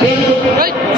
Right.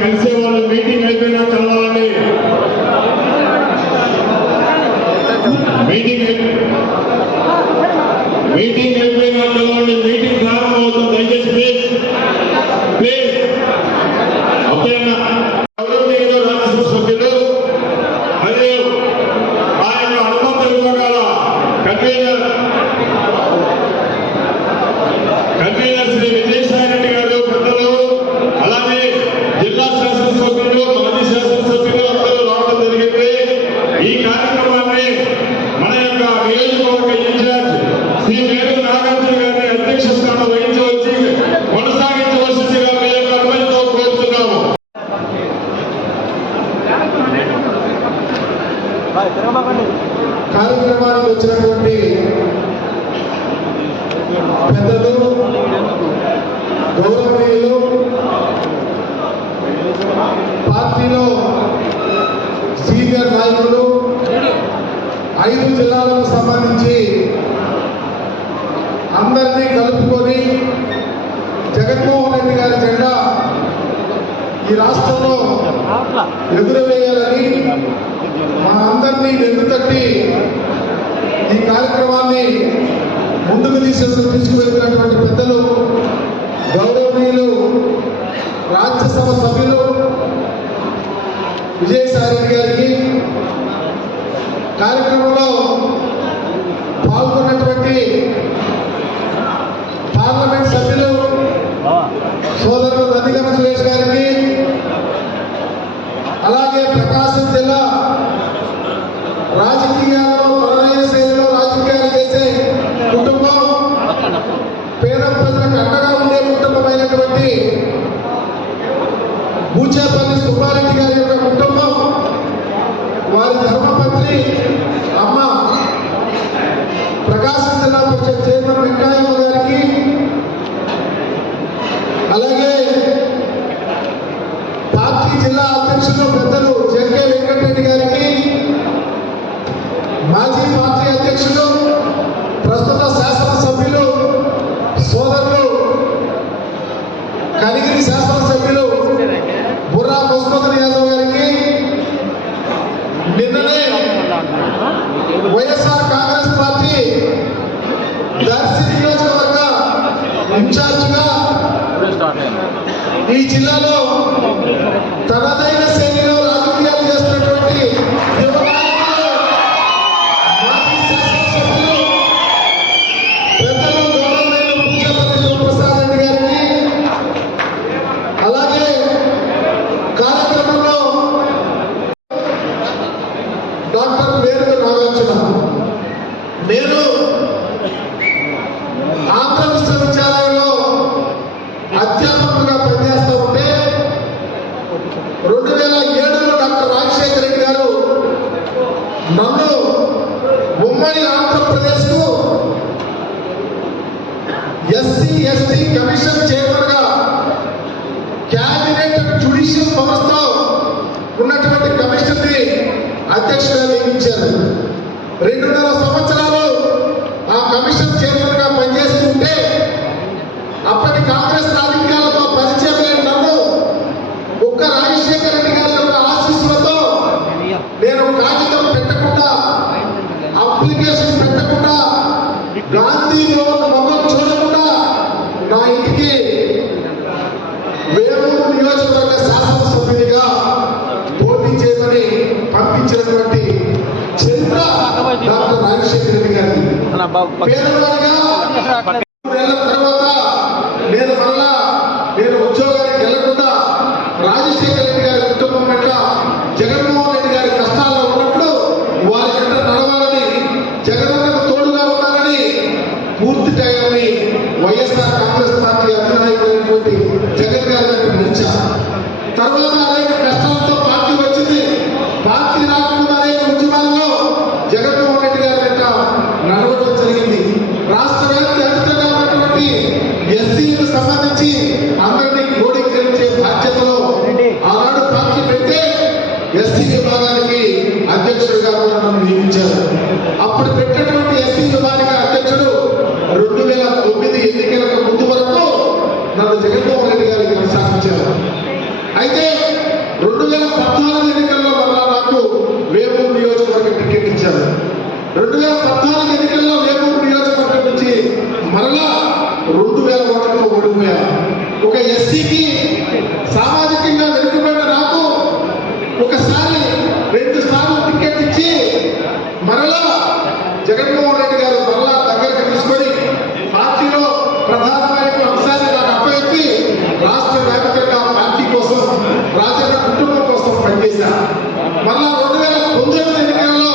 కలిసే వాళ్ళు meeting అయిపోయినా చదవాలండి మీటింగ్ మీటింగ్ అయిపోయినా చదవండి మీటింగ్ ప్రారంభం అవుతుంది దయచేసి ప్లీజ్ ప్లీజ్ ఓకే అన్న గౌరవనీయులు రాజ్యసభ సభ్యులు మరియు ఆయన అనుబంధ విభాగాల కన్వీనర్ కన్వీనర్ శ్రీ విజయసాయి రెడ్డి గారు పెద్దలు అలానే జిల్లా శాసనసభ్యులు మాజీ శాసనసభ్యులు అందరూ రావడం జరిగింది ఈ కార్యక్రమాన్ని మన యొక్క నియోజకవర్గ ఇన్ఛార్జ్ శ్రీ మేరు నాగార్జున గారిని అధ్యక్ష స్థానం వహించవచ్చి కొనసాగించవలసిందిగా మీ యొక్క అనుమతితో కోరుతున్నాము కార్యక్రమానికి వచ్చినటువంటి పెద్దలు గౌరవనీయులు పార్టీలో సీనియర్ నాయకులు ఐదు జిల్లాలకు సంబంధించి అందరినీ కలుపుకొని జగన్మోహన్ రెడ్డి గారి జెండా ఈ రాష్ట్రంలో ఎగురవేయాలని మా అందరినీ వెన్నుతట్టి ఈ కార్యక్రమాన్ని ముందుకు తీసు తీసుకువెళ్తున్నటువంటి పెద్దలు గౌరవనీయులు రాజ్యసభ సభ్యులు విజయసాయి రెడ్డి గారికి కార్యక్రమంలో పాల్గొన్నటువంటి పార్లమెంట్ సభ్యులు సోదరులు నందిగమ సురేష్ గారికి అలాగే ప్రకాశం జిల్లా రాజకీయాల్లో తనదైన శైలిలో రాజకీయాలు చేసే కుటుంబం పేద ప్రజలకు అండగా ఉండే కుటుంబమైనటువంటి బూచేపల్లి సుబ్బారెడ్డి గారి యొక్క కుటుంబం వారి ధర్మపత్ని అమ్మ. ప్రకాశం జిల్లా పరిషత్ చైర్మన్ వెంకయ్య గారికి. అలాగే పార్టీ జిల్లా అధ్యక్షులు పెద్దలు జెకే వెంకటరెడ్డి గారికి మాజీ పార్టీ అధ్యక్షులు ప్రస్తుత శాసనసభ్యులు సోదరులు కనిగిరి శాసనసభ్యులు బుర్రా పశుపతి యాదవ్ గారికి నిన్ననే వైఎస్ఆర్ కాంగ్రెస్ పార్టీ దర్శి నియోజకవర్గ ఇన్ఛార్జిగా ఈ జిల్లాలో తనదైన శైలిలో రాజకీయాలు చేస్తున్నటువంటి అధ్యక్షుడిగా నియమించారు. రెండున్నర సంవత్సరాలు ఆ కమిషన్ చైర్మన్గా పనిచేస్తుంటే అప్పటి కాంగ్రెస్ రాజకీయాలతో పరిచయం లేని నన్ను ఒక్క రాజశేఖర రెడ్డి గారి యొక్క ఆశీస్సులతో నేను కాగితం పెట్టకుండా అప్లికేషన్ పెట్టకుండా గాంధీ భవన్ మొక్కలు చూడకుండా నా ఇంటికి వేమూరు నియోజకవర్గ శాసనసభ్యునిగా పంపించినటువంటి చరిత్ర డాక్టర్ రాజశేఖర రెడ్డి నెలల తర్వాత నేను మళ్ళా నేను ఉద్యోగానికి వెళ్ళకుండా రాజశేఖర రెడ్డి గారి కుటుంబం జగన్మోహన్ రెడ్డి గారి కష్టాల్లో ఉన్నప్పుడు వారి వెంట నడవాలని జగన్మోహన్ తోడుగా ఉన్నారని పూర్తి టైంని వైఎస్ఆర్ కాంగ్రెస్ పార్టీ అధినాయకులైనటువంటి జగన్ గారి తర్వాత అనేక కష్టాలతో పార్టీ వచ్చింది. అధ్యక్షుడిగా నియమించారు అప్పుడు పెట్టినటువంటి ఎస్సీ విభాగానికి అధ్యక్షుడు రెండు వేల తొమ్మిది ఎన్నికలకు ముందు వరకు నన్ను జగన్మోహన్ రెడ్డి గారు కొనసాగించారు అయితే రెండు వేల పద్నాలుగు ఎన్నికల్లో మళ్ళా నాకు వేమూరు నియోజకవర్గం టికెట్ ఇచ్చారు. రెండు వేల పద్నాలుగు ఎన్నికల్లో వేమూరు నియోజకవర్గం నుంచి మరలా రెండు వేల ఓట్లతో ఓడిపోయా ఒక ఎస్సీకి సామాజికంగా వెనుకబడిన నాకు ఒకసారి రెండు సార్లు టికెట్ ఇచ్చి మరలా జగన్మోహన్ రెడ్డి గారు మరలా దగ్గరికి తీసుకొని పార్టీలో ప్రధానమైన అంశాన్ని నాకు అప్పచెప్పి రాష్ట్ర వ్యాప్తంగా పార్టీ కోసం రాజన్న కుటుంబం కోసం పనిచేశా మళ్ళా రెండు వేల పంతొమ్మిది ఎన్నికల్లో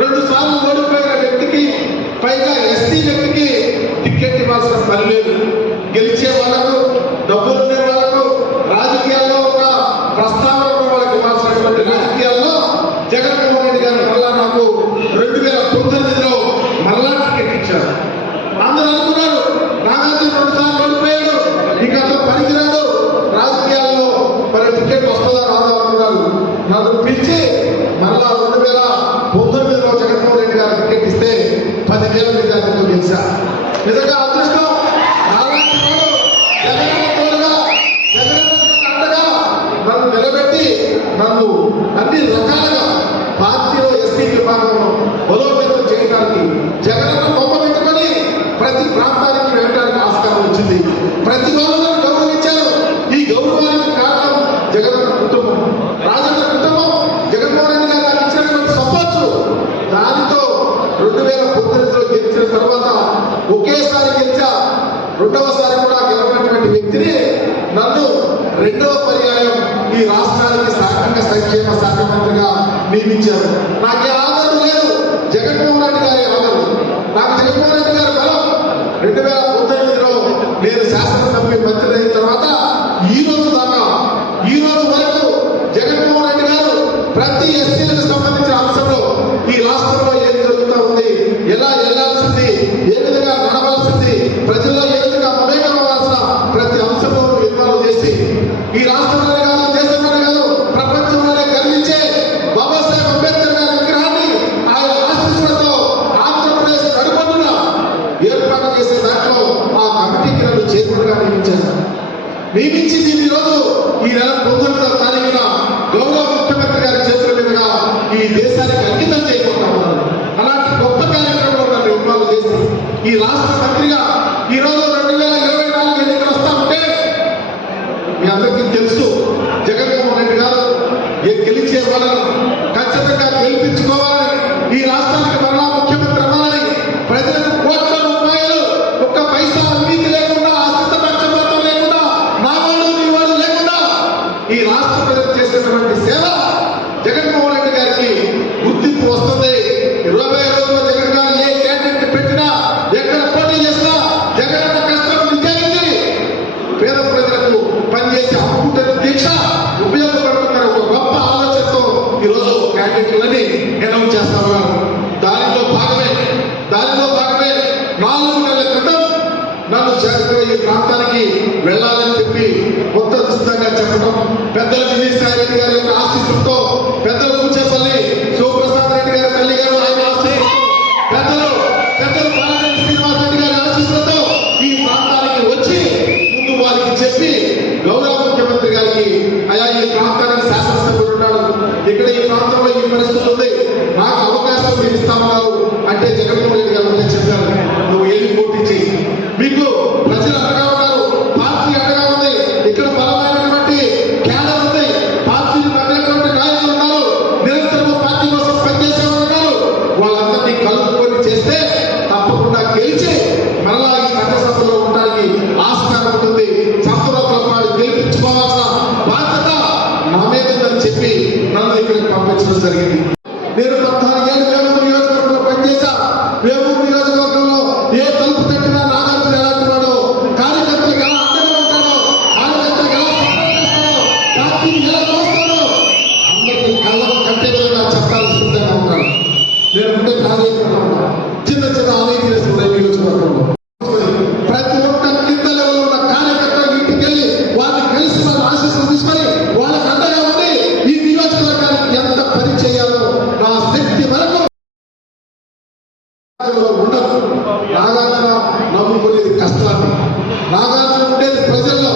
రెండు సార్లు ఓడిపోయిన వ్యక్తికి పైగా ఎస్టీ వ్యక్తికి టికెట్ ఇవ్వాల్సిన పని లేదు గెలిచే వాళ్ళకు డబ్బులు ఉండే వాళ్ళకు రాజకీయాల్లో ఒక ప్రస్తావన ఉన్న వాళ్ళకి ఇవ్వాల్సినటువంటి రాజకీయాల్లో జగన్మోహన్ రెడ్డి గారు మళ్ళా నాకు రెండు వేల పంతొమ్మిదిలో మళ్ళా టికెట్ ఇచ్చారు అందరూ అనుకున్నారు నాగార్జున రెండు సార్లు ఓడిపోయాడు ఇక అతను పనికిరాడు రాజకీయాల్లో మరి టికెట్ వస్తుందా రాదా అనుకున్నారు నన్ను పిలిచి మళ్ళా రెండు వేల పంతొమ్మిదిలో జగన్మోహన్ రెడ్డి గారు టికెట్ ఇస్తే పదివేల మెజార్టీతో గెలిచా నిజంగా అదృష్టం నాలాంటి వాడు జగనన్న తోడుగా, జగనన్న అండగా నన్ను నిలబెట్టి నన్ను అన్ని రకాలుగా పార్టీలో ఎస్పీ విభాగంలో బలోపేతం చేయడానికి జగనన్న బొమ్మ పెట్టుకొని ప్రతి ప్రాంతానికి వెళ్ళడానికి ఆస్కారం వచ్చింది ప్రతి వాళ్ళు నన్ను గౌరవించారు ఈ గౌరవానికి కారణం జగనన్న కుటుంబం. రాజన్న కుటుంబం జగన్మోహన్ రెడ్డి గారు నాకు ఇచ్చినటువంటి సపోర్ట్ దానితో రెండు వేల పంతొమ్మిదిలో గెలిచిన తర్వాత ఒకేసారి గెలిచా రెండవసారి కూడా గెలవనటువంటి వ్యక్తిని నన్ను రెండవ పర్యాయం ఈ రాష్ట్రానికి సాంఘిక సంక్షేమ శాఖ మంత్రిగా నియమించారు. నాకే ఆదరణ లేదు. జగన్మోహన్ రెడ్డి గారి ఆదరణ. నాకు జగన్మోహన్ రెడ్డి గారి బలం. రెండు వేల పంతొమ్మిదిలో నేను శాసనసభ్య మంత్రి అయిన తర్వాత ఈ రోజు దాకా ఈ రోజు వరకు జగన్మోహన్ రెడ్డి గారు ప్రతి ఎస్సీలకు సంబంధించిన అంశంలో ఈ రాష్ట్రంలో ఏం జరుగుతూ ఉంది ఎలా వెళ్ళాల్సింది ఏ విధంగా నడవాల్సింది ప్రజల్లో ఏ విధంగా మమేకం అవ్వాల్సిన ప్రతి అంశంలో ఇన్వాల్వ్ చేసి ఈ రాష్ట్రంలోనే కాదు దేశంలోనే కాదు ప్రపంచంలోనే గర్వించే బాబాసాహెబ్ అంబేద్కర్ గారి విగ్రహాన్ని ఆయన ఆశీస్సులతో ఆంధ్రప్రదేశ్ నడుపొట్టున ఏర్పాటు చేసే దాంట్లో ఆ కమిటీకి నన్ను చైర్మన్గా నియమించారు. నియమించింది ఈరోజు రోజు ఈ నెల పంతొమ్మిదవ తారీఖున గౌరవ ముఖ్యమంత్రి గారి చేతుల మీదుగా ఈ దేశానికి అంకితం చేయకుండా ఉన్నారు అలాంటి గొప్ప కార్యక్రమంలో నన్ను ఇన్వాల్వ్ చేసి ఈ రాష్ట్ర మంత్రిగా ఈ రోజు రెండు వేల ఇరవై నాలుగు ఎన్నికలు వస్తా ఉంటే మీ అందరికీ తెలుసు జగన్మోహన్ రెడ్డి గారు ఏ గెలిచే ప్యాకేజీలని అనౌన్స్ చేస్తా ఉన్నారు దానిలో భాగమే దానిలో భాగమే నాలుగు నెలల క్రితం నన్ను శాసకులు ఈ ప్రాంతానికి వెళ్ళాలని చెప్పి ఉత్తరిస్తంగా చెప్పడం పెద్దల విజయసాయి రెడ్డి గారి యొక్క పెద్ద ఉండదు నాగార్జున నమ్ముకునేది కష్టాన్ని నాగార్జున ప్రజల్లో.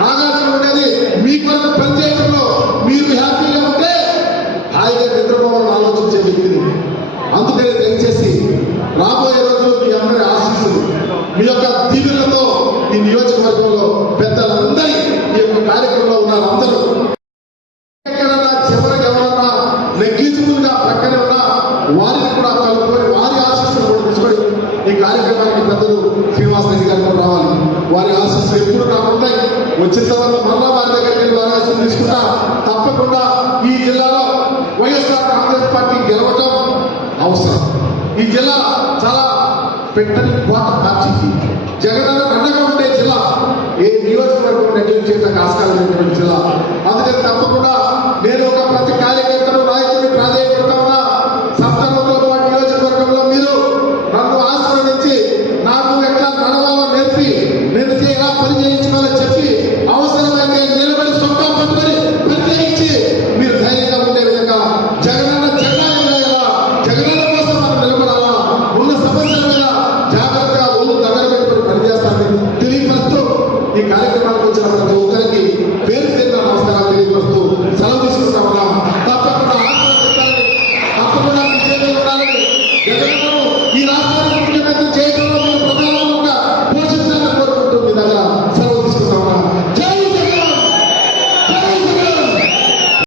నాగార్జున మీ కొరకు పనిచేయడంలో మీరు హ్యాపీగా ఉంటే హాయిగా నిద్రపోవాలని ఆలోచించే వ్యక్తిని. అందుకని దయచేసి రాబోయే రోజులు మీ అందరి ఆశీస్సులు మీ యొక్క దీవెనతో ఈ నియోజకవర్గంలో పెద్దలందరి ఈ యొక్క కార్యక్రమంలో ఉన్నారు అందరూ. ఎక్కడన్నా చివరికి ఎవరన్నా నెగ్లిజిబుల్గా ప్రక్కనే ఉన్నా కూడా కార్యక్రమానికి పెద్దలు శ్రీనివాస్ రెడ్డి గారు రావాలి. వారి ఆశస్సు ఎప్పుడు రాకుంటాయి వచ్చిన తర్వాత మళ్ళా వారి దగ్గర నేను వారి ఆశలు తీసుకుంటా తప్పకుండా ఈ జిల్లాలో వైఎస్ఆర్ కాంగ్రెస్ పార్టీ గెలవటం అవసరం. ఈ జిల్లా చాలా పెట్టని బాట పార్టీకి జగన్ అండగా ఉండే జిల్లా. ఏ నియోజకవర్గం నెగ్లెక్ట్ చేయడానికి ఆస్కారం జిల్లా. అందుకని తప్పకుండా